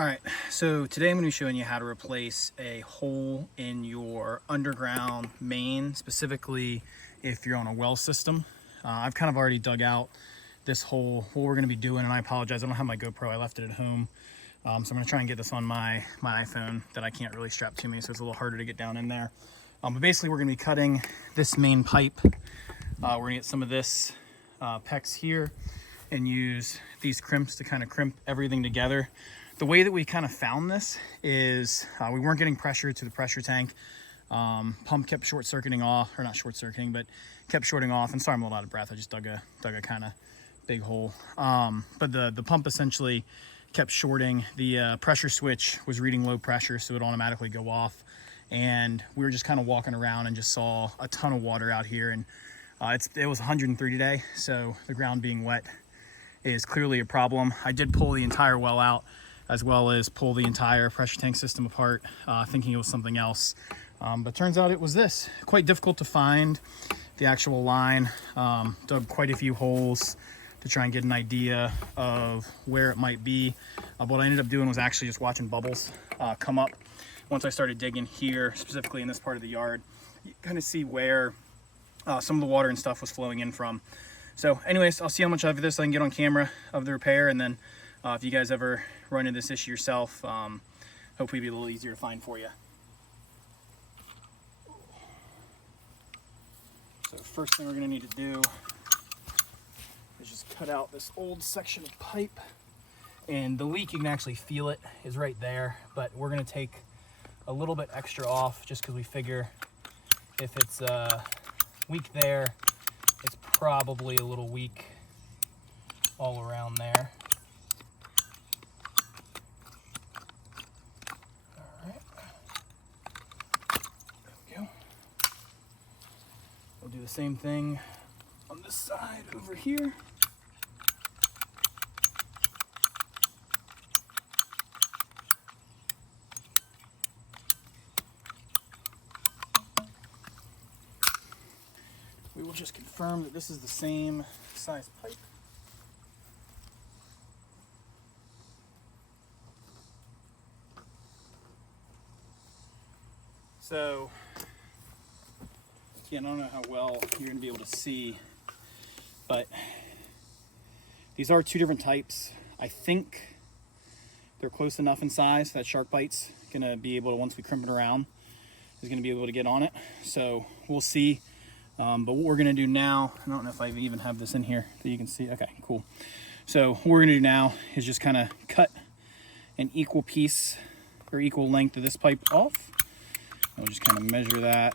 All right, so today I'm going to be showing you how to replace a hole in your underground main, specifically if you're on a well system. I've kind of already dug out this hole. What we're going to be doing, and I apologize, I don't have my GoPro, I left it at home. So I'm going to try and get this on my iPhone that I can't really strap to me, so it's a little harder to get down in there. But basically we're going to be cutting this main pipe. We're going to get some of this PEX here and use these crimps to kind of crimp everything together. The way that we kind of found this is we weren't getting pressure to the pressure tank. Pump kept short-circuiting off, or not short-circuiting, but kept shorting off. And sorry, I'm a little out of breath. I just dug a kind of big hole. But the pump essentially kept shorting. The pressure switch was reading low pressure, so it would automatically go off. And we were just kind of walking around and just saw a ton of water out here. And it was 103 today, so the ground being wet is clearly a problem. I did pull the entire well out, as well as pull the entire pressure tank system apart, thinking it was something else. But turns out it was this. Quite difficult to find the actual line. Dug quite a few holes to try and get an idea of where it might be. What I ended up doing was actually just watching bubbles come up. Once I started digging here, specifically in this part of the yard, you kind of see where some of the water and stuff was flowing in from. So anyways, I'll see how much of this I can get on camera of the repair, and then if you guys ever run into this issue yourself, hopefully it'll be a little easier to find for you. So first thing we're going to need to do is just cut out this old section of pipe. And the leak, you can actually feel it, is right there, but we're going to take a little bit extra off just because we figure if it's weak there, it's probably a little weak all around there. All right. There we go. We'll do the same thing on this side over here. We will just confirm that this is the same size pipe. So, again, I don't know how well you're going to be able to see, but these are two different types. I think they're close enough in size that SharkBite's going to be able to, once we crimp it around, is going to be able to get on it. So we'll see. But what we're going to do now, I don't know if I even have this in here that you can see. Okay, cool. So what we're going to do now is just kind of cut an equal piece or equal length of this pipe off. We'll just kind of measure that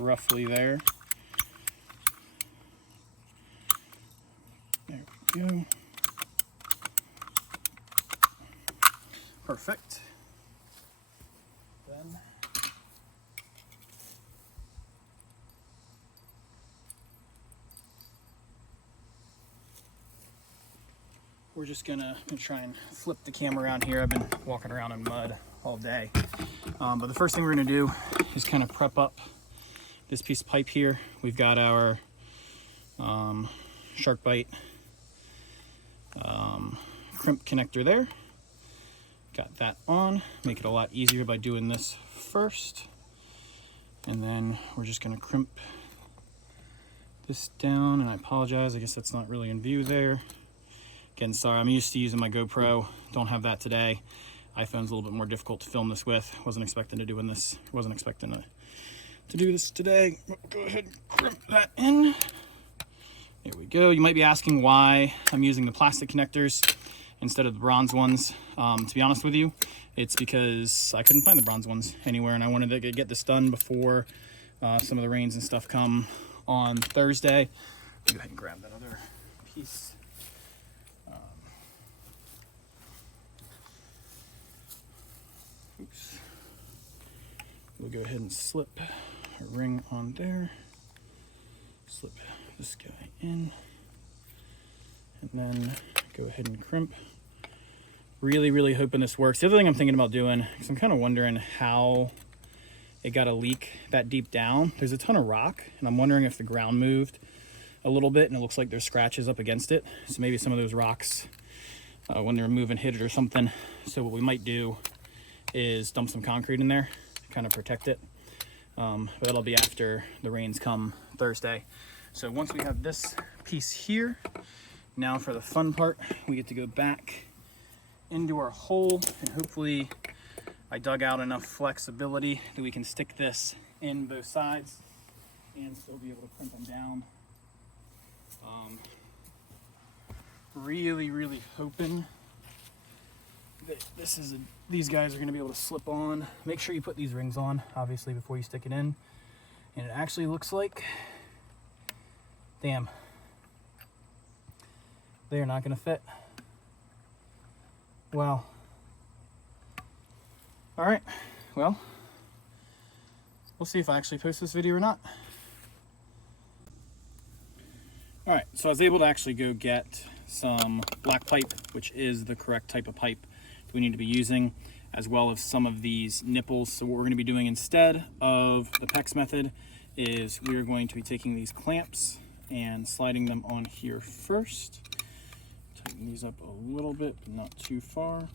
roughly there. There we go. Perfect. Then we're just gonna try and flip the camera around here. I've been walking around in mud all day. But the first thing we're gonna do is kind of prep up this piece of pipe here. We've got our SharkBite crimp connector there. Got that on. Make it a lot easier by doing this first. And then we're just gonna crimp this down, and I apologize, I guess that's not really in view there. Again, sorry, I'm used to using my GoPro. Don't have that today. iPhone's a little bit more difficult to film this with. Wasn't expecting to do this today. Go ahead and crimp that in. There we go. You might be asking why I'm using the plastic connectors instead of the bronze ones. To be honest with you, it's because I couldn't find the bronze ones anywhere, and I wanted to get this done before some of the rains and stuff come on Thursday. Go ahead and grab that other piece. Oops. We'll go ahead and slip a ring on there. Slip this guy in. And then go ahead and crimp. Really hoping this works. The other thing I'm thinking about doing, because I'm kind of wondering how it got a leak that deep down. There's a ton of rock, and I'm wondering if the ground moved a little bit, and it looks like there's scratches up against it. So maybe some of those rocks when they're moving, hit it or something. So what we might do is dump some concrete in there, kind of protect it. But that'll be after the rains come Thursday. So once we have this piece here, now for the fun part, we get to go back into our hole, and hopefully I dug out enough flexibility that we can stick this in both sides and still be able to crimp them down. Really hoping that these guys are going to be able to slip on. Make sure you put these rings on, obviously, before you stick it in. And it actually looks like, damn, they are not going to fit. Wow. All right, well, we'll see if I actually post this video or not. All right, so I was able to actually go get some black pipe, which is the correct type of pipe that we need to be using, as well as some of these nipples. So what we're going to be doing instead of the PEX method is we're going to be taking these clamps and sliding them on here first. Tighten these up a little bit, but not too far.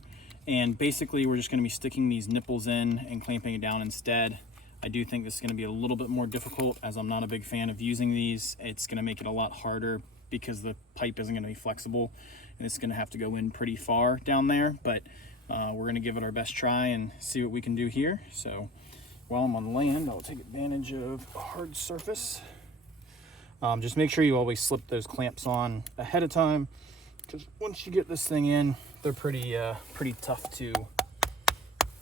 And basically we're just going to be sticking these nipples in and clamping it down instead. I do think this is going to be a little bit more difficult, as I'm not a big fan of using these. It's going to make it a lot harder because the pipe isn't going to be flexible, and it's going to have to go in pretty far down there. But we're going to give it our best try and see what we can do here. So while I'm on land, I'll take advantage of a hard surface. Just make sure you always slip those clamps on ahead of time, because once you get this thing in, they're pretty tough to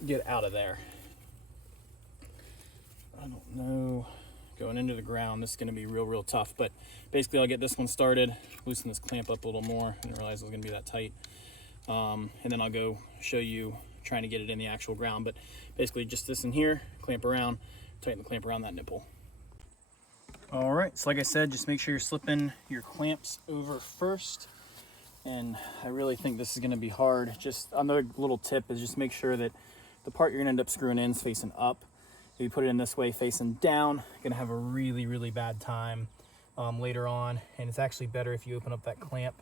get out of there. I don't know, going into the ground, this is going to be real tough, but basically I'll get this one started, loosen this clamp up a little more. I didn't realize it was going to be that tight. And then I'll go show you trying to get it in the actual ground. But basically just this in here, clamp around, tighten the clamp around that nipple. All right, so like I said, just make sure you're slipping your clamps over first. And I really think this is going to be hard. Just another little tip is just make sure that the part you're going to end up screwing in is facing up. If you put it in this way facing down, you're going to have a really bad time later on. And it's actually better if you open up that clamp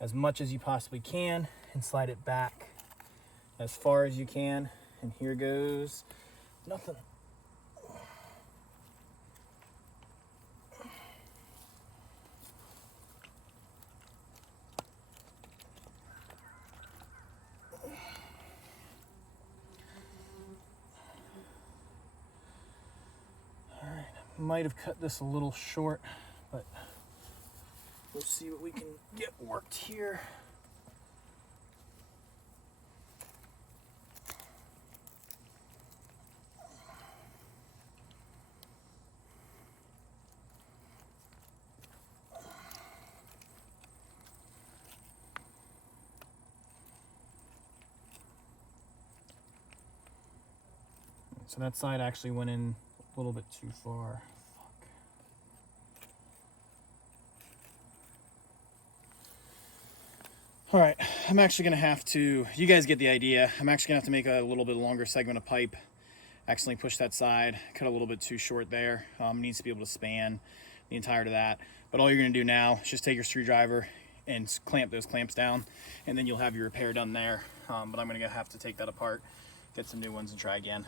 as much as you possibly can and slide it back as far as you can. And here goes nothing. Might have cut this a little short, but we'll see what we can get worked here. So that side actually went in a little bit too far. All right, I'm actually gonna have to, you guys get the idea. I'm actually gonna have to make a little bit longer segment of pipe. Accidentally pushed that side, cut a little bit too short there. Needs to be able to span the entirety of that. But all you're gonna do now is just take your screwdriver and clamp those clamps down, and then you'll have your repair done there. But I'm gonna have to take that apart, get some new ones and try again.